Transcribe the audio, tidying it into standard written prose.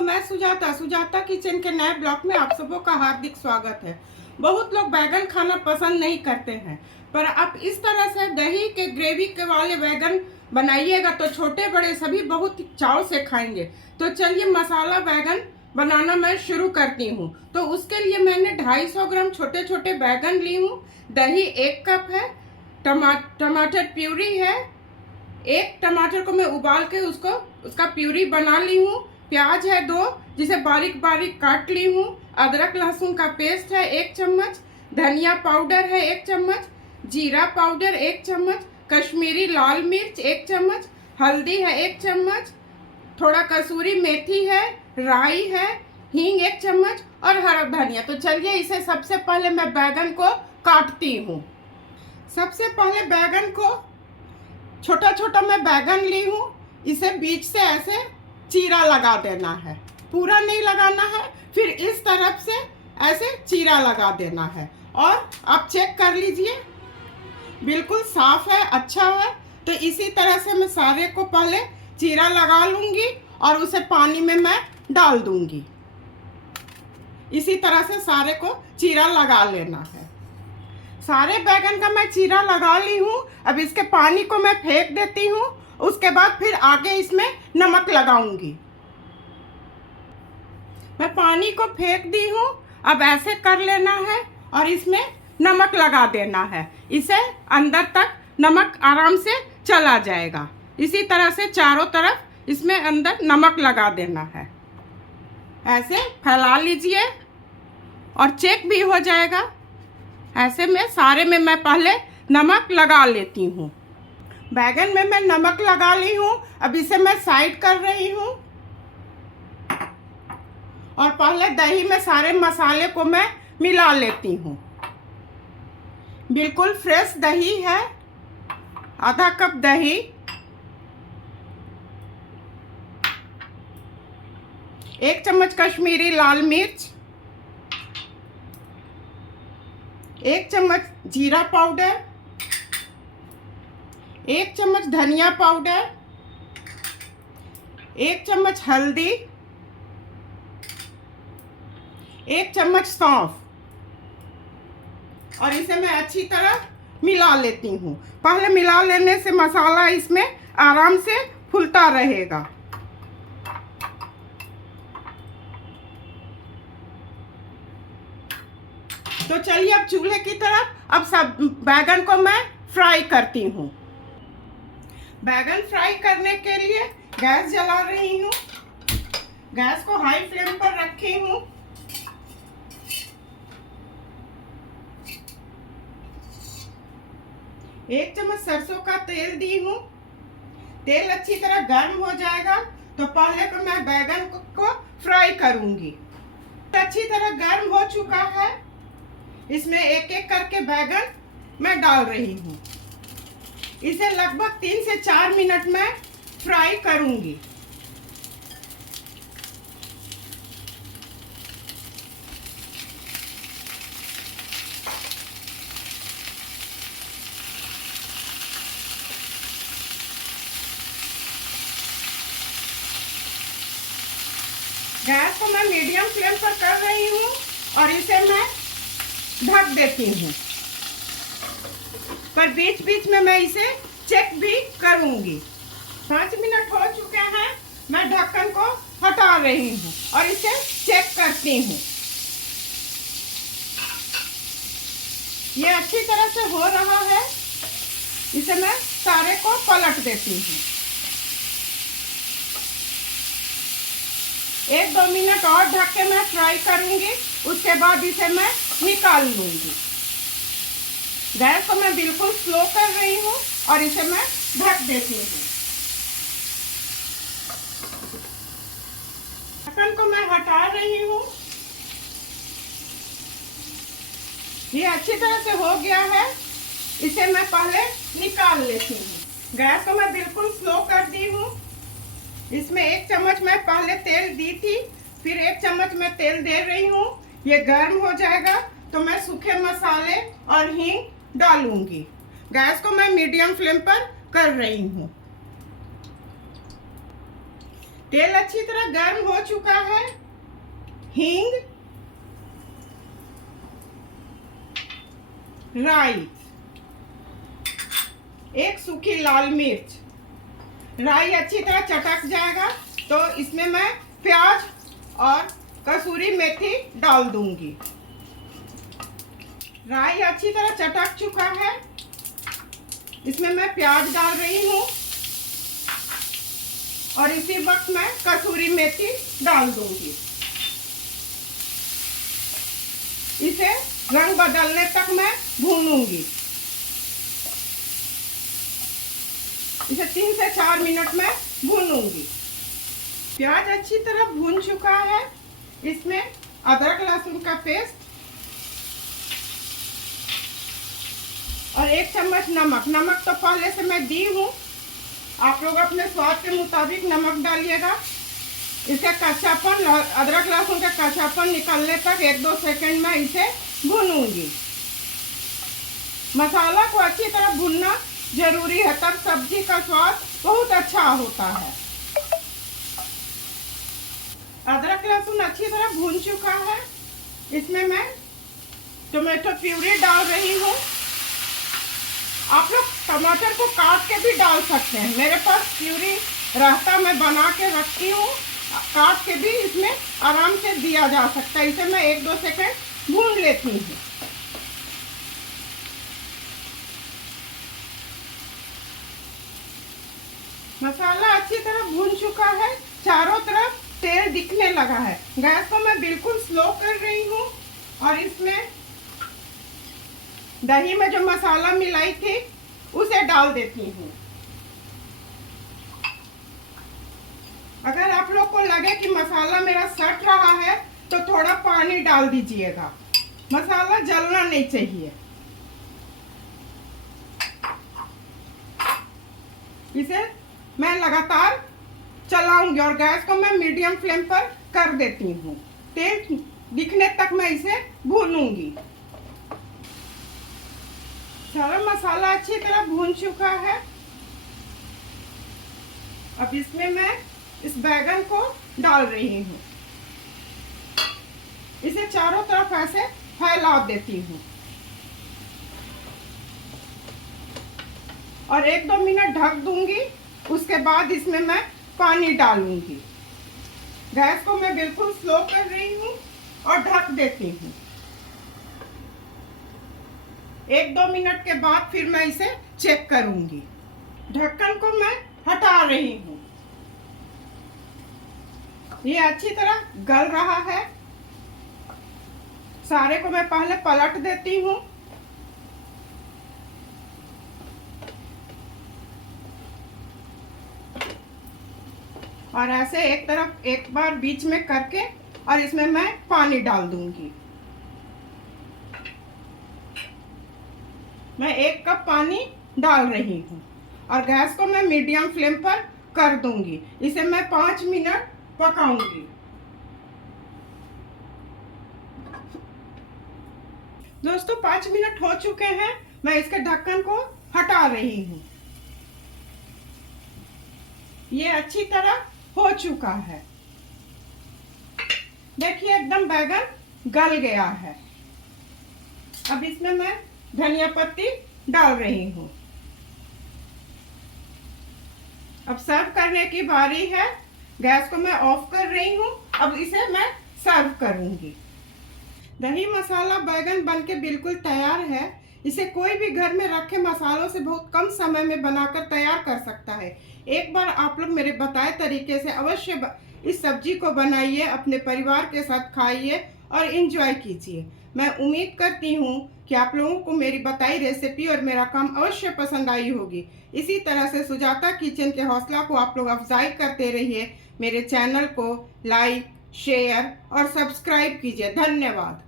मैं सुजाता सुजाता किचन के नए ब्लॉग में आप सबों का हार्दिक स्वागत है। बहुत लोग बैगन खाना पसंद नहीं करते हैं, पर आप इस तरह से दही के ग्रेवी के वाले बैगन बनाइएगा तो छोटे बड़े सभी बहुत चाव से खाएंगे। तो चलिए मसाला बैगन बनाना मैं शुरू करती हूँ। तो उसके लिए मैंने 250 ग्राम छोटे छोटे बैगन ली हूँ। दही 1 कप है, टमाटर प्यूरी है, 1 टमाटर को मैं उबाल के उसका प्यूरी बना ली हूँ। प्याज है 2 जिसे बारीक बारीक काट ली हूँ। अदरक लहसुन का पेस्ट है 1 चम्मच, धनिया पाउडर है 1 चम्मच, जीरा पाउडर 1 चम्मच, कश्मीरी लाल मिर्च 1 चम्मच, हल्दी है 1 चम्मच, थोड़ा कसूरी मेथी है, राई है, हींग 1 चम्मच और हरा धनिया। तो चलिए इसे सबसे पहले मैं बैगन को काटती हूँ। सबसे पहले बैगन को छोटा छोटा मैं बैगन ली हूँ। इसे बीच से ऐसे चीरा लगा देना है, पूरा नहीं लगाना है। फिर इस तरफ से ऐसे चीरा लगा देना है और आप चेक कर लीजिए बिल्कुल साफ है, अच्छा है। तो इसी तरह से मैं सारे को पहले चीरा लगा लूँगी और उसे पानी में मैं डाल दूँगी। इसी तरह से सारे को चीरा लगा लेना है। सारे बैगन का मैं चीरा लगा ली हूँ। अब इसके पानी को मैं फेंक देती हूँ। उसके बाद फिर आगे इसमें नमक लगाऊंगी। मैं पानी को फेंक दी हूँ। अब ऐसे कर लेना है और इसमें नमक लगा देना है। इसे अंदर तक नमक आराम से चला जाएगा। इसी तरह से चारों तरफ इसमें अंदर नमक लगा देना है। ऐसे फैला लीजिए और चेक भी हो जाएगा। ऐसे में सारे में मैं पहले नमक लगा लेती हूँ। बैगन में मैं नमक लगा ली हूँ। अब इसे मैं साइड कर रही हूँ और पहले दही में सारे मसाले को मैं मिला लेती हूँ। बिल्कुल फ्रेश दही है, आधा कप दही, 1 चम्मच कश्मीरी लाल मिर्च, 1 चम्मच जीरा पाउडर, 1 चम्मच धनिया पाउडर, 1 चम्मच हल्दी, 1 चम्मच सौंफ और इसे मैं अच्छी तरह मिला लेती हूँ। पहले मिला लेने से मसाला इसमें आराम से फूलता रहेगा। तो चलिए अब चूल्हे की तरफ अब सब बैगन को मैं फ्राई करती हूँ। बैगन फ्राई करने के लिए गैस जला रही हूँ। गैस को हाई फ्लेम पर रखी हूँ। एक चम्मच सरसों का तेल दी हूँ। तेल अच्छी तरह गर्म हो जाएगा तो पहले तो मैं बैगन को फ्राई करूँगी। अच्छी तरह गर्म हो चुका है। इसमें एक एक करके बैगन मैं डाल रही हूँ। इसे लगभग 3 से 4 मिनट में फ्राई करूंगी। गैस को मैं मीडियम फ्लेम पर कर रही हूँ और इसे मैं ढक देती हूँ, पर बीच बीच में मैं इसे चेक भी करूंगी। 5 मिनट हो चुके हैं। मैं ढक्कन को हटा रही हूँ और इसे चेक करती हूँ। ये अच्छी तरह से हो रहा है। इसे मैं सारे को पलट देती हूँ। 1-2 मिनट और ढक के मैं फ्राई करूंगी। उसके बाद इसे मैं निकाल लूंगी। गैस को मैं बिल्कुल स्लो कर रही हूँ और इसे मैं ढक देती हूँ। ढक्कन को मैं हटा रही हूँ। ये अच्छी तरह से हो गया है। इसे मैं पहले निकाल लेती हूँ। गैस को मैं बिल्कुल स्लो कर दी हूँ। इसमें 1 चम्मच मैं पहले तेल दी थी, फिर 1 चम्मच मैं तेल दे रही हूँ। ये गर्म हो जाएगा तो मैं सूखे मसाले और हींग डालूंगी। गैस को मैं मीडियम फ्लेम पर कर रही हूँ। तेल अच्छी तरह गर्म हो चुका है। हींग, राई, एक सूखी लाल मिर्च। राई अच्छी तरह चटक जाएगा तो इसमें मैं प्याज और कसूरी मेथी डाल दूंगी। राई अच्छी तरह चटक चुका है, इसमें मैं प्याज डाल रही हूँ और इसी वक्त मैं कसूरी मेथी डाल दूंगी। इसे रंग बदलने तक मैं भूनूंगी। इसे 3 से 4 मिनट में भूनूंगी। प्याज अच्छी तरह भून चुका है, इसमें अदरक लहसुन का पेस्ट और 1 चम्मच नमक। नमक तो पहले से मैं दी हूँ, आप लोग अपने स्वाद के मुताबिक नमक डालिएगा। इसे कच्चापन, अदरक लहसुन का कच्चापन निकलने तक 1-2 सेकंड में इसे भूनूंगी। मसाला को अच्छी तरह भूनना जरूरी है, तब सब्जी का स्वाद बहुत अच्छा होता है। अदरक लहसुन अच्छी तरह भून चुका है, इसमें मैं टमाटो प्यूरी डाल रही हूँ। आप लोग टमाटर को काट के भी डाल सकते हैं, मेरे पास प्यूरी रहता मैं बना के रखती हूँ। काट के भी इसमें आराम से दिया जा सकता है। इसे मैं 1-2 सेकंड भून लेती हूँ। मसाला अच्छी तरह भून चुका है, चारों तरफ तेल दिखने लगा है। गैस को मैं बिल्कुल स्लो कर रही हूँ और इसमें दही में जो मसाला मिलाई थी उसे डाल देती हूँ। अगर आप लोग को लगे कि मसाला मेरा सट रहा है तो थोड़ा पानी डाल दीजिएगा, मसाला जलना नहीं चाहिए। इसे मैं लगातार चलाऊंगी और गैस को मैं मीडियम फ्लेम पर कर देती हूँ। तेल दिखने तक मैं इसे भूनूंगी। सारा मसाला अच्छी तरह भून चुका है। अब इसमें मैं इस बैगन को डाल रही हूँ। इसे चारों तरफ ऐसे फैला देती हूँ और 1-2 मिनट ढक दूंगी। उसके बाद इसमें मैं पानी डालूंगी। गैस को मैं बिल्कुल स्लो कर रही हूँ और ढक देती हूँ। 1-2 मिनट के बाद फिर मैं इसे चेक करूंगी। ढक्कन को मैं हटा रही हूँ। ये अच्छी तरह गल रहा है। सारे को मैं पहले पलट देती हूँ। और ऐसे एक तरफ एक बार बीच में करके और इसमें मैं पानी डाल दूंगी। मैं 1 कप पानी डाल रही हूँ और गैस को मैं मीडियम फ्लेम पर कर दूंगी। इसे मैं 5 मिनट पकाऊंगी। दोस्तों 5 मिनट हो चुके हैं, मैं इसके ढक्कन को हटा रही हूँ। ये अच्छी तरह हो चुका है। देखिए एकदम बैगन गल गया है। अब इसमें मैं धनिया पत्ती डाल रही हूँ। अब सर्व करने की बारी है। गैस को मैं ऑफ कर रही हूँ। अब इसे मैं सर्व करूंगी। दही मसाला बैगन बनके बिल्कुल तैयार है। इसे कोई भी घर में रखे मसालों से बहुत कम समय में बनाकर तैयार कर सकता है। एक बार आप लोग मेरे बताए तरीके से अवश्य इस सब्जी को बनाइए, अपने परिवार के साथ खाइए और इंजॉय कीजिए। मैं उम्मीद करती हूँ कि आप लोगों को मेरी बताई रेसिपी और मेरा काम अवश्य पसंद आई होगी। इसी तरह से सुजाता किचन के हौसला को आप लोग अफजाई करते रहिए। मेरे चैनल को लाइक, शेयर और सब्सक्राइब कीजिए। धन्यवाद।